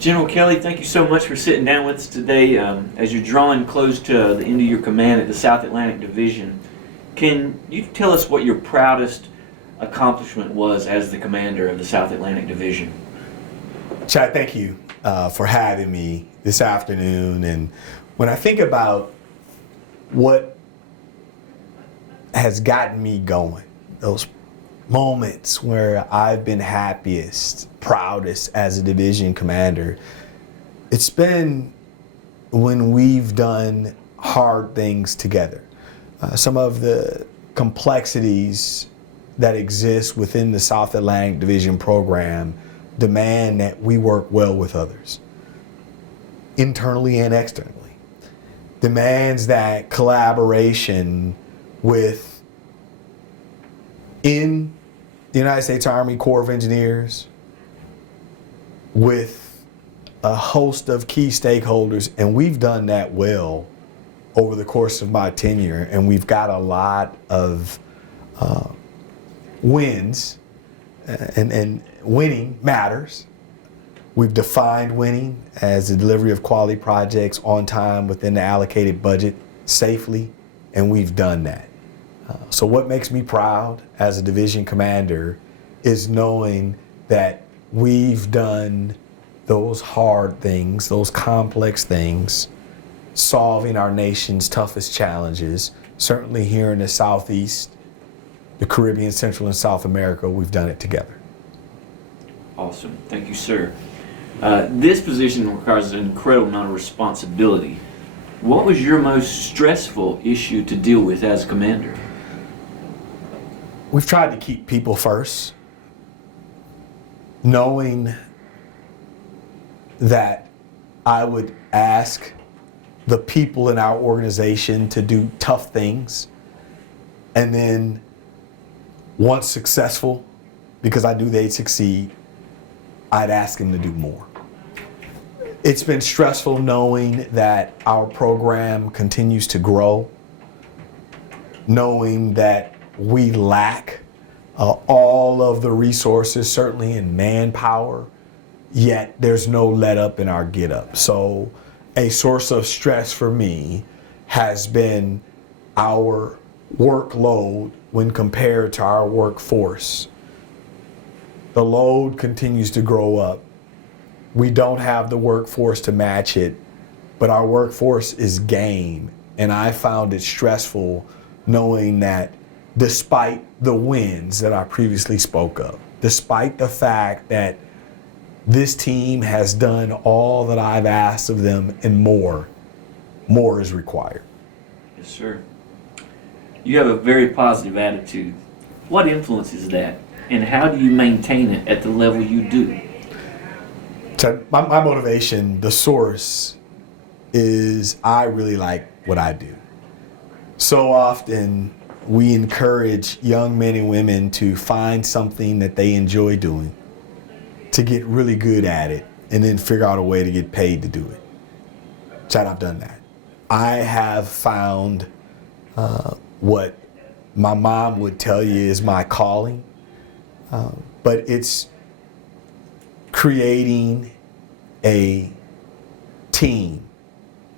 General Kelly, thank you so much for sitting down with us today. As you're drawing close to the end of your command at the South Atlantic Division, can you tell us what your proudest accomplishment was as the commander of the South Atlantic Division? Chad, thank you for having me this afternoon. And when I think about what has gotten me going, those moments where I've been happiest, proudest as a division commander, it's been when we've done hard things together. Some of the complexities that exist within the South Atlantic Division program demand that we work well with others, internally and externally. Demands that collaboration with in the United States Army Corps of Engineers, with a host of key stakeholders, and we've done that well over the course of my tenure, and we've got a lot of wins, and winning matters. We've defined winning as the delivery of quality projects on time within the allocated budget safely, and we've done that. So what makes me proud as a division commander is knowing that we've done those hard things, those complex things, solving our nation's toughest challenges. Certainly here in the Southeast, the Caribbean, Central and South America, we've done it together. Awesome. Thank you, sir. This position requires an incredible amount of responsibility. What was your most stressful issue to deal with as a commander? We've tried to keep people first, knowing that I would ask the people in our organization to do tough things, and then once successful, because I knew they'd succeed, I'd ask them to do more. It's been stressful knowing that our program continues to grow, knowing that we lack all of the resources, certainly in manpower, yet there's no let up in our get up. So a source of stress for me has been our workload when compared to our workforce. The load continues to grow up. We don't have the workforce to match it, but our workforce is game. And I found it stressful knowing that despite the wins that I previously spoke of, despite the fact that this team has done all that I've asked of them and more is required. Yes, sir. You have a very positive attitude. What influences that, and how do you maintain it at the level you do? So my motivation, the source, is I really like what I do. So often we encourage young men and women to find something that they enjoy doing, to get really good at it, and then figure out a way to get paid to do it. Chad, I've done that. I have found what my mom would tell you is my calling, but it's creating a team,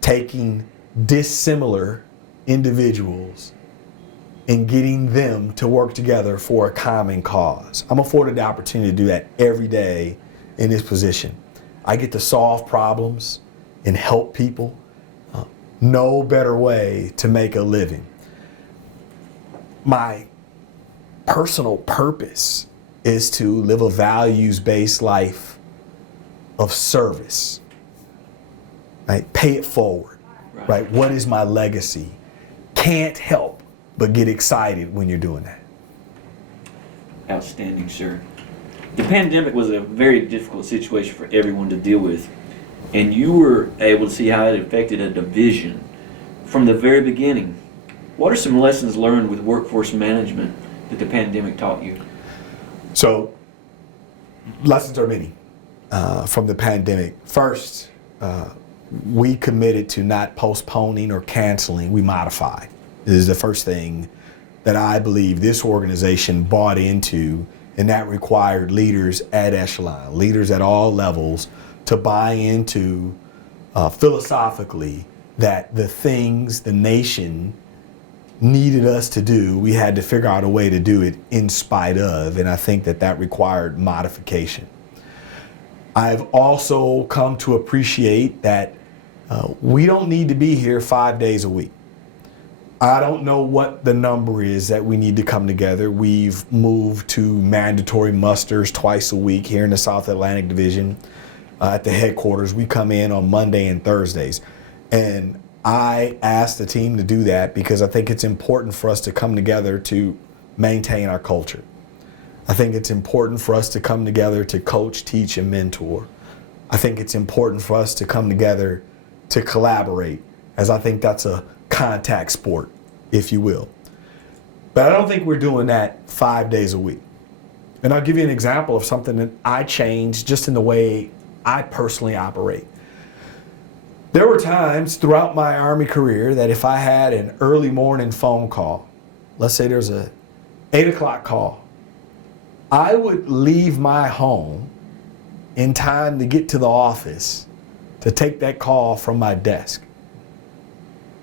taking dissimilar individuals and getting them to work together for a common cause. I'm afforded the opportunity to do that every day in this position. I get to solve problems and help people. No better way to make a living. My personal purpose is to live a values-based life of service, right? Pay it forward, right? What is my legacy? Can't help but get excited when you're doing that. Outstanding, sir. The pandemic was a very difficult situation for everyone to deal with, and you were able to see how it affected a division from the very beginning. What are some lessons learned with workforce management that the pandemic taught you? So, lessons are many from the pandemic. First, we committed to not postponing or canceling, we modified. This is the first thing that I believe this organization bought into, and that required leaders at echelon, leaders at all levels, to buy into philosophically that the things the nation needed us to do, we had to figure out a way to do it in spite of, and I think that that required modification. I've also come to appreciate that we don't need to be here 5 days a week. I don't know what the number is that we need to come together. We've moved to mandatory musters twice a week here in the South Atlantic Division at the headquarters. We come in on Monday and Thursdays. And I asked the team to do that because I think it's important for us to come together to maintain our culture. I think it's important for us to come together to coach, teach, and mentor. I think it's important for us to come together to collaborate, as I think that's a contact sport, if you will. But I don't think we're doing that 5 days a week. And I'll give you an example of something that I changed just in the way I personally operate. There were times throughout my Army career that if I had an early morning phone call, let's say there's a 8 o'clock call, I would leave my home in time to get to the office to take that call from my desk.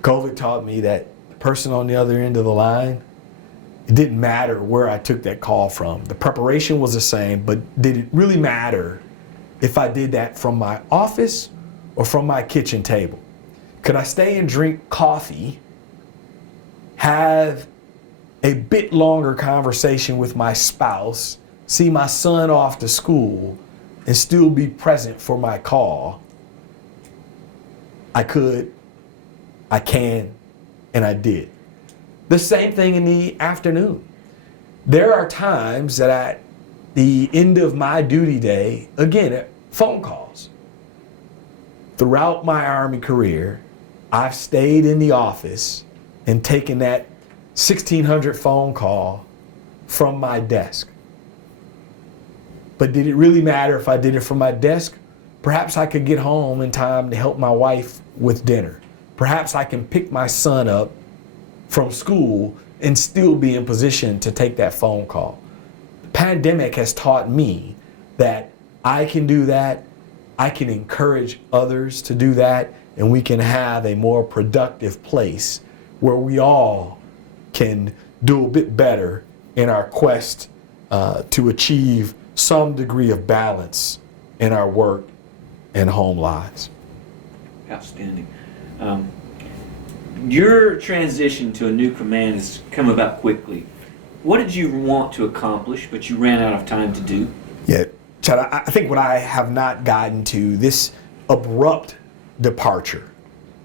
COVID taught me that the person on the other end of the line, it didn't matter where I took that call from. The preparation was the same, but did it really matter if I did that from my office or from my kitchen table? Could I stay and drink coffee, have a bit longer conversation with my spouse, see my son off to school, and still be present for my call? I could, I can, and I did. The same thing in the afternoon. There are times that at the end of my duty day, again, phone calls. Throughout my Army career, I've stayed in the office and taken that 1,600 phone call from my desk. But did it really matter if I did it from my desk? Perhaps I could get home in time to help my wife with dinner. Perhaps I can pick my son up from school and still be in position to take that phone call. The pandemic has taught me that I can do that. I can encourage others to do that, and we can have a more productive place where we all can do a bit better in our quest to achieve some degree of balance in our work and home lives. Outstanding. Your transition to a new command has come about quickly. What did you want to accomplish, but you ran out of time to do? Yeah, Chad, I think what I have not gotten to, this abrupt departure,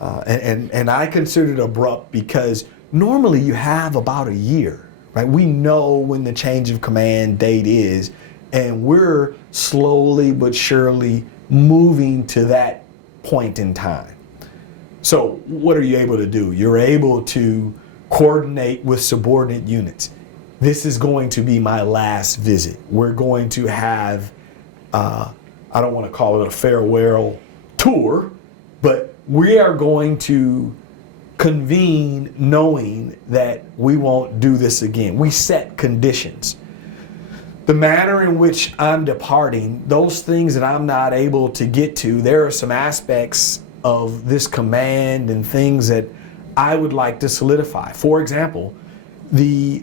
and I consider it abrupt because normally you have about a year, right? We know when the change of command date is, and we're slowly but surely moving to that point in time. So what are you able to do? You're able to coordinate with subordinate units. This is going to be my last visit. We're going to have, I don't want to call it a farewell tour, but we are going to convene knowing that we won't do this again. We set conditions. The manner in which I'm departing, those things that I'm not able to get to, there are some aspects of this command and things that I would like to solidify. For example, the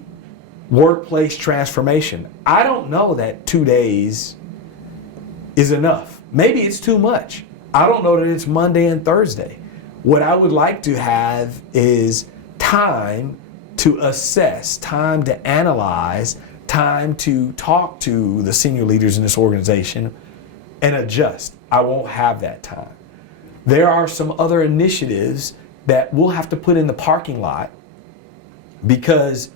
workplace transformation. I don't know that 2 days is enough. Maybe it's too much. I don't know that it's Monday and Thursday. What I would like to have is time to assess, time to analyze, time to talk to the senior leaders in this organization and adjust. I won't have that time. There are some other initiatives that we'll have to put in the parking lot because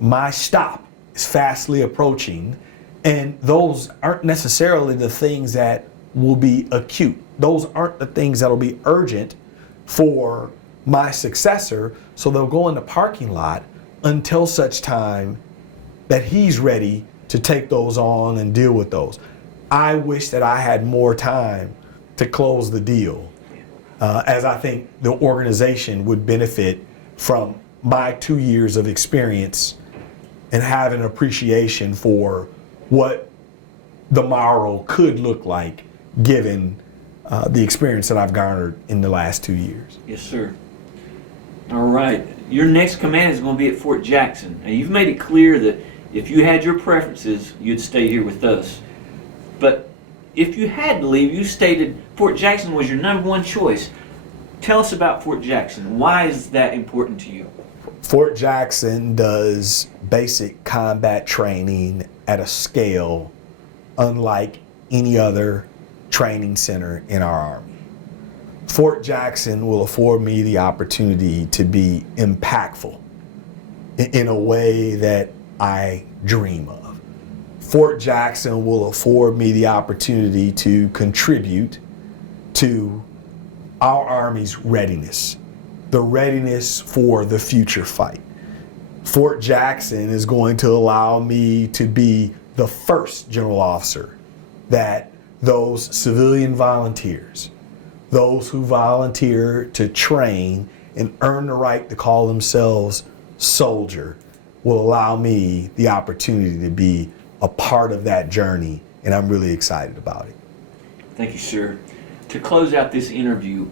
my stop is fastly approaching, and those aren't necessarily the things that will be acute. Those aren't the things that'll be urgent for my successor, so they'll go in the parking lot until such time that he's ready to take those on and deal with those. I wish that I had more time to close the deal, as I think the organization would benefit from my 2 years of experience and have an appreciation for what the morrow could look like given the experience that I've garnered in the last 2 years. Yes, sir. All right. Your next command is going to be at Fort Jackson. Now, you've made it clear that if you had your preferences, you'd stay here with us. But if you had to leave, you stated Fort Jackson was your number one choice. Tell us about Fort Jackson. Why is that important to you? Fort Jackson does basic combat training at a scale unlike any other training center in our Army. Fort Jackson will afford me the opportunity to be impactful in a way that I dream of. Fort Jackson will afford me the opportunity to contribute to our Army's readiness, the readiness for the future fight. Fort Jackson is going to allow me to be the first general officer that those civilian volunteers, those who volunteer to train and earn the right to call themselves soldier, will allow me the opportunity to be a part of that journey, and I'm really excited about it. Thank you, sir. To close out this interview,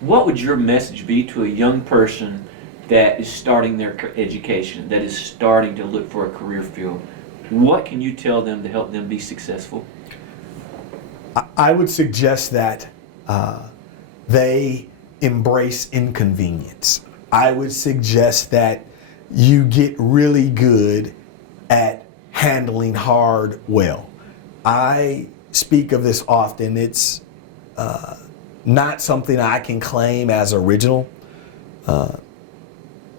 what would your message be to a young person that is starting their education, that is starting to look for a career field? What can you tell them to help them be successful? I would suggest that they embrace inconvenience. I would suggest that you get really good at handling hard well. I speak of this often. It's not something I can claim as original.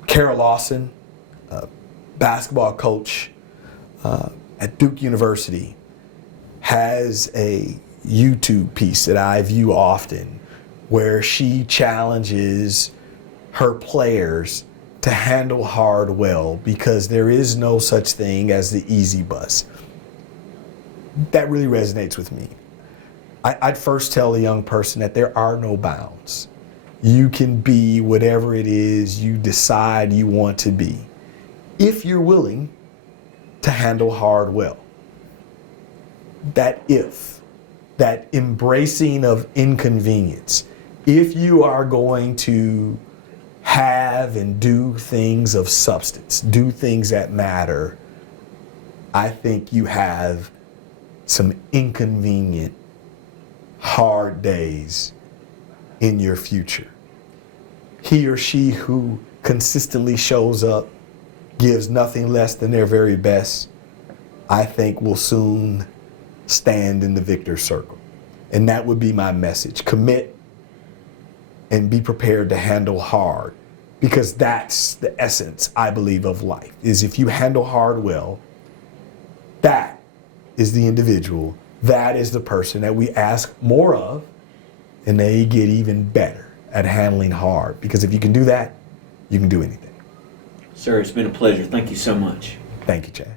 Carol Lawson, basketball coach at Duke University, has a YouTube piece that I view often where she challenges her players to handle hard well, because there is no such thing as the easy bus. That really resonates with me. I'd first tell a young person that there are no bounds. You can be whatever it is you decide you want to be, if you're willing to handle hard well. That embracing of inconvenience. If you are going to have and do things of substance, do things that matter, I think you have some inconvenient, hard days in your future. He or she who consistently shows up, gives nothing less than their very best, I think will soon stand in the victor's circle. And that would be my message. Commit and be prepared to handle hard, because that's the essence, I believe, of life, is if you handle hard well, that is the individual, that is the person that we ask more of, and they get even better at handling hard. Because if you can do that, you can do anything. Sir, it's been a pleasure. Thank you so much. Thank you, Chad.